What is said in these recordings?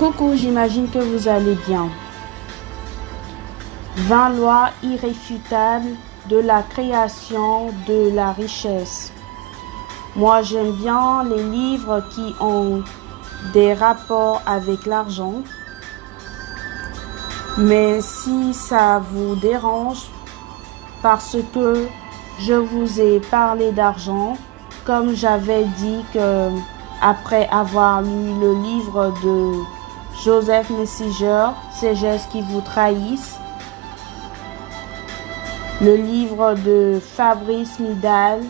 Coucou, j'imagine que vous allez bien. 20 lois irréfutables de la création de la richesse. Moi, j'aime bien les livres qui ont des rapports avec l'argent. Mais si ça vous dérange, parce que je vous ai parlé d'argent, comme j'avais dit que après avoir lu le livre de Joseph Messinger, Ces gestes qui vous trahissent, le livre de Fabrice Midal,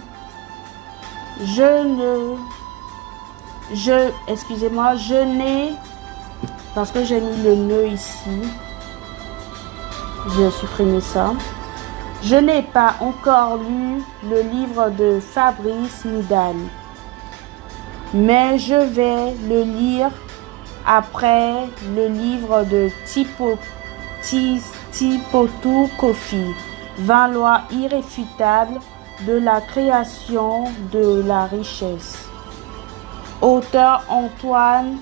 parce que j'ai mis le nœud ici, je vais supprimer ça. Je n'ai pas encore lu le livre de Fabrice Midal, mais je vais le lire après le livre de Tipotou Kofi, 20 lois irréfutables de la création de la richesse. Auteur Antoine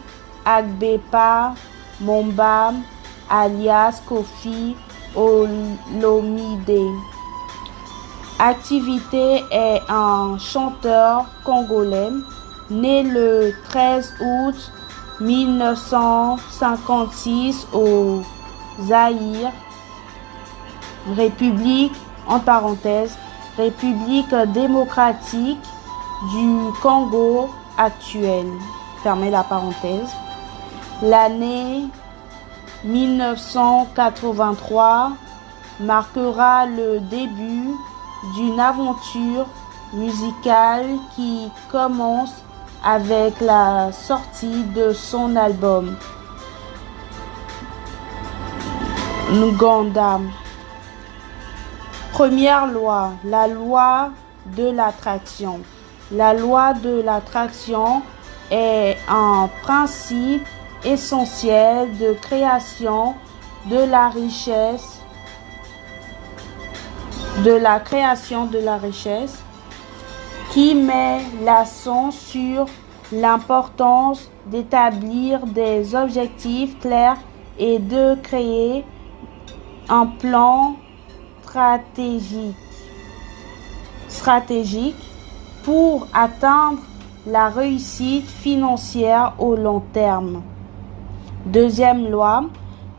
Agbepa Momba, alias Kofi Olomide. Activité est un chanteur congolais né le 13 août 1956 au Zaïre, République démocratique du Congo actuel. Fermez la parenthèse. L'année 1983 marquera le début d'une aventure musicale qui commence avec la sortie de son album Nganda. Première loi, la loi de l'attraction. La loi de l'attraction est un principe essentiel de création de la richesse, qui met l'accent sur l'importance d'établir des objectifs clairs et de créer un plan stratégique pour atteindre la réussite financière au long terme. Deuxième loi,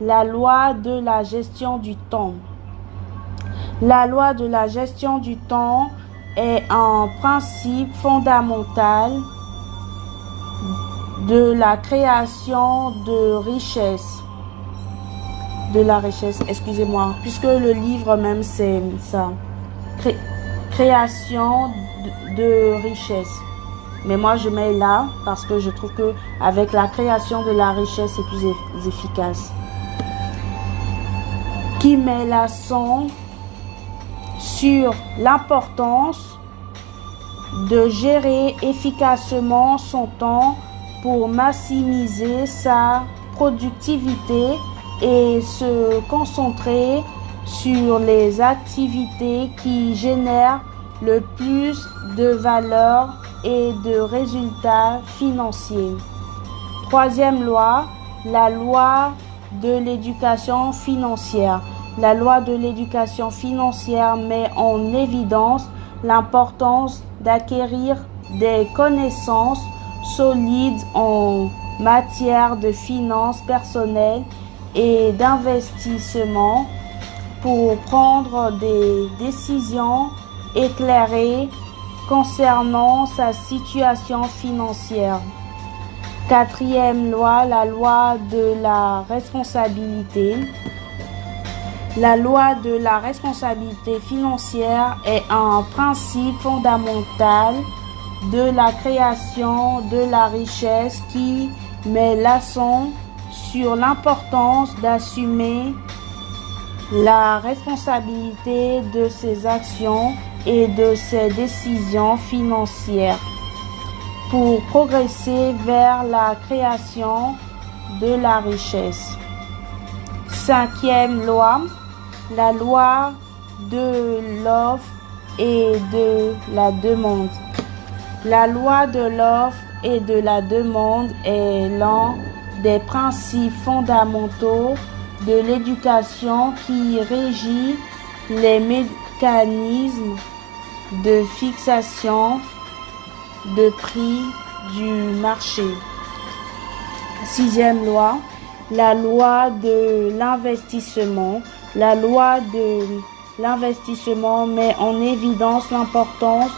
la loi de la gestion du temps. La loi de la gestion du temps est un principe fondamental de la création de richesse. Puisque le livre même c'est ça. Création de richesse. Mais moi je mets là parce que je trouve que avec la création de la richesse c'est plus efficace. Qui met l'accent sur l'importance de gérer efficacement son temps pour maximiser sa productivité et se concentrer sur les activités qui génèrent le plus de valeur et de résultats financiers. Troisième loi, la loi de l'éducation financière. La loi de l'éducation financière met en évidence l'importance d'acquérir des connaissances solides en matière de finances personnelles et d'investissement pour prendre des décisions éclairées concernant sa situation financière. Quatrième loi, la loi de la responsabilité. La loi de la responsabilité financière est un principe fondamental de la création de la richesse qui met l'accent sur l'importance d'assumer la responsabilité de ses actions et de ses décisions financières pour progresser vers la création de la richesse. Cinquième loi, la loi de l'offre et de la demande. La loi de l'offre et de la demande est l'un des principes fondamentaux de l'éducation qui régit les mécanismes de fixation de prix du marché. Sixième loi, la loi de l'investissement. La loi de l'investissement met en évidence l'importance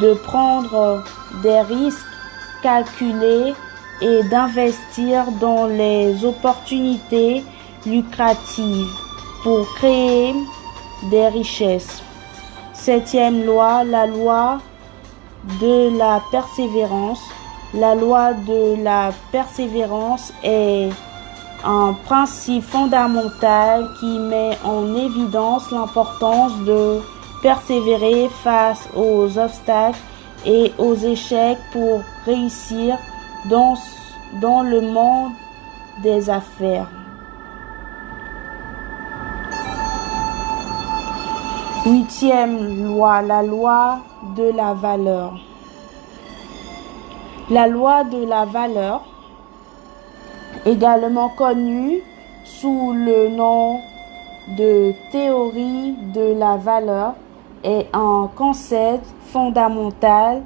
de prendre des risques calculés et d'investir dans les opportunités lucratives pour créer des richesses. Septième loi, la loi de la persévérance. La loi de la persévérance est un principe fondamental qui met en évidence l'importance de persévérer face aux obstacles et aux échecs pour réussir dans le monde des affaires. Huitième loi, la loi de la valeur. La loi de la valeur, également connue sous le nom de théorie de la valeur, est un concept fondamental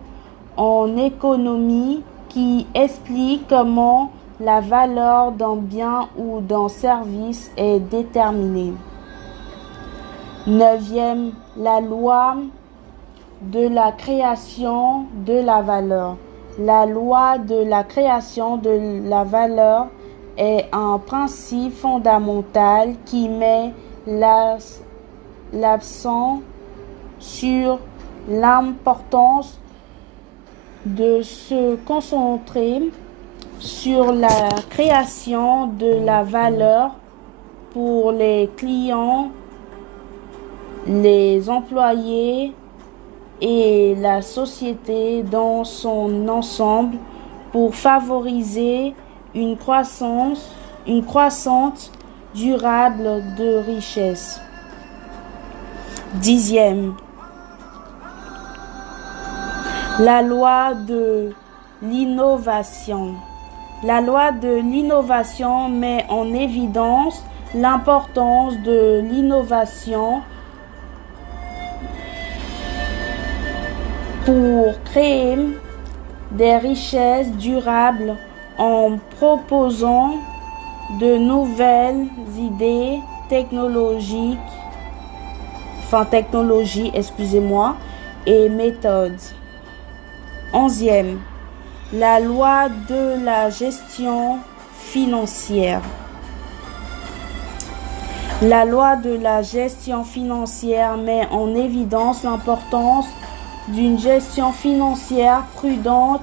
en économie qui explique comment la valeur d'un bien ou d'un service est déterminée. Neuvième, la loi de la création de la valeur. La loi de la création de la valeur est un principe fondamental qui met l'accent sur l'importance de se concentrer sur la création de la valeur pour les clients, les employés et la société dans son ensemble pour favoriser une croissance durable de richesse. Dixième, la loi de l'innovation. La loi de l'innovation met en évidence l'importance de l'innovation pour créer des richesses durables en proposant de nouvelles idées technologies et méthodes. Onzième, la loi de la gestion financière. La loi de la gestion financière met en évidence l'importance d'une gestion financière prudente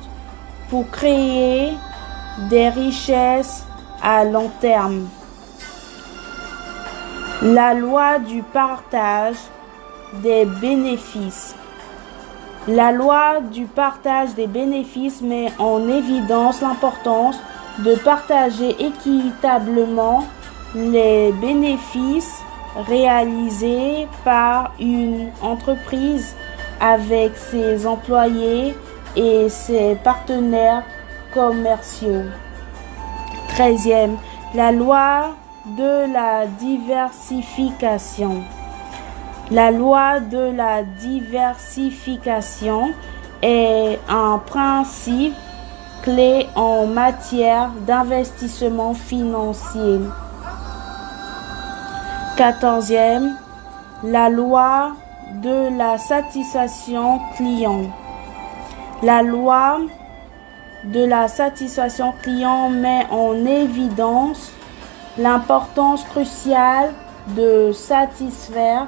pour créer des richesses à long terme. La loi du partage des bénéfices. La loi du partage des bénéfices met en évidence l'importance de partager équitablement les bénéfices réalisés par une entreprise avec ses employés et ses partenaires commerciaux. 13e, la loi de la diversification. La loi de la diversification est un principe clé en matière d'investissement financier. 14e, la loi de la satisfaction client. La loi de la satisfaction client met en évidence l'importance cruciale de satisfaire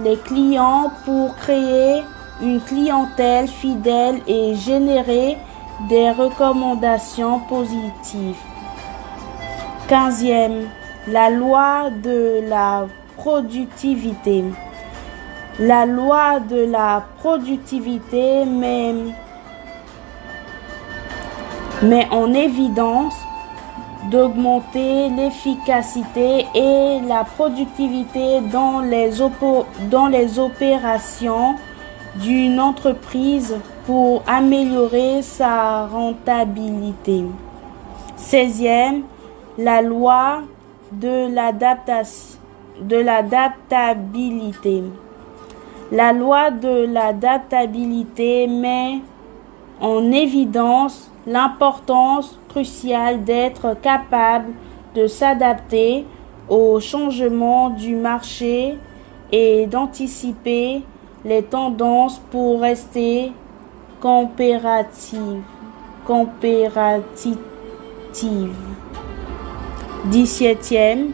les clients pour créer une clientèle fidèle et générer des recommandations positives. 15e, la loi de la productivité. La loi de la productivité met en évidence d'augmenter l'efficacité et la productivité dans les opérations d'une entreprise pour améliorer sa rentabilité. 16e, la loi de l'adaptabilité. La loi de l'adaptabilité met en évidence l'importance cruciale d'être capable de s'adapter aux changements du marché et d'anticiper les tendances pour rester compérative. 17e,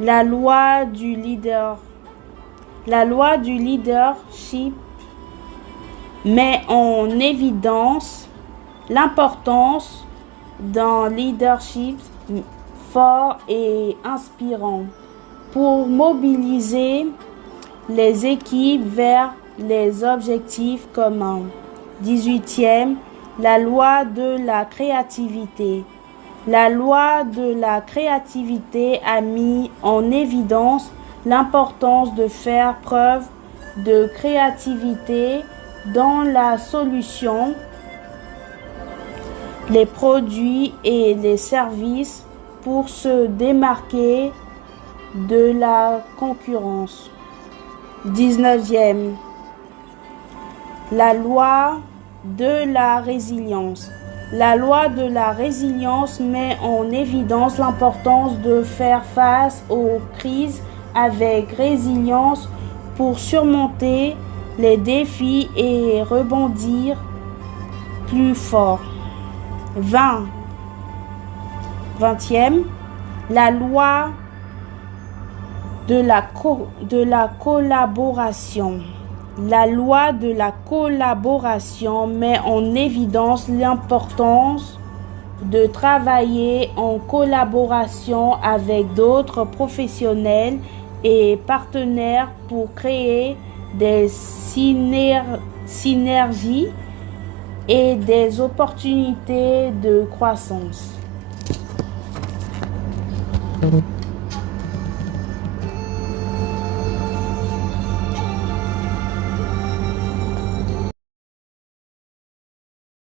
la loi du leadership met en évidence l'importance d'un leadership fort et inspirant pour mobiliser les équipes vers les objectifs communs. 18e, la loi de la créativité. La loi de la créativité a mis en évidence l'importance de faire preuve de créativité dans la solution, les produits et les services pour se démarquer de la concurrence. 19e, la loi de la résilience. La loi de la résilience met en évidence l'importance de faire face aux crises avec résilience pour surmonter les défis et rebondir plus fort. 20e, la loi de la collaboration. La loi de la collaboration met en évidence l'importance de travailler en collaboration avec d'autres professionnels et partenaires pour créer des synergies et des opportunités de croissance.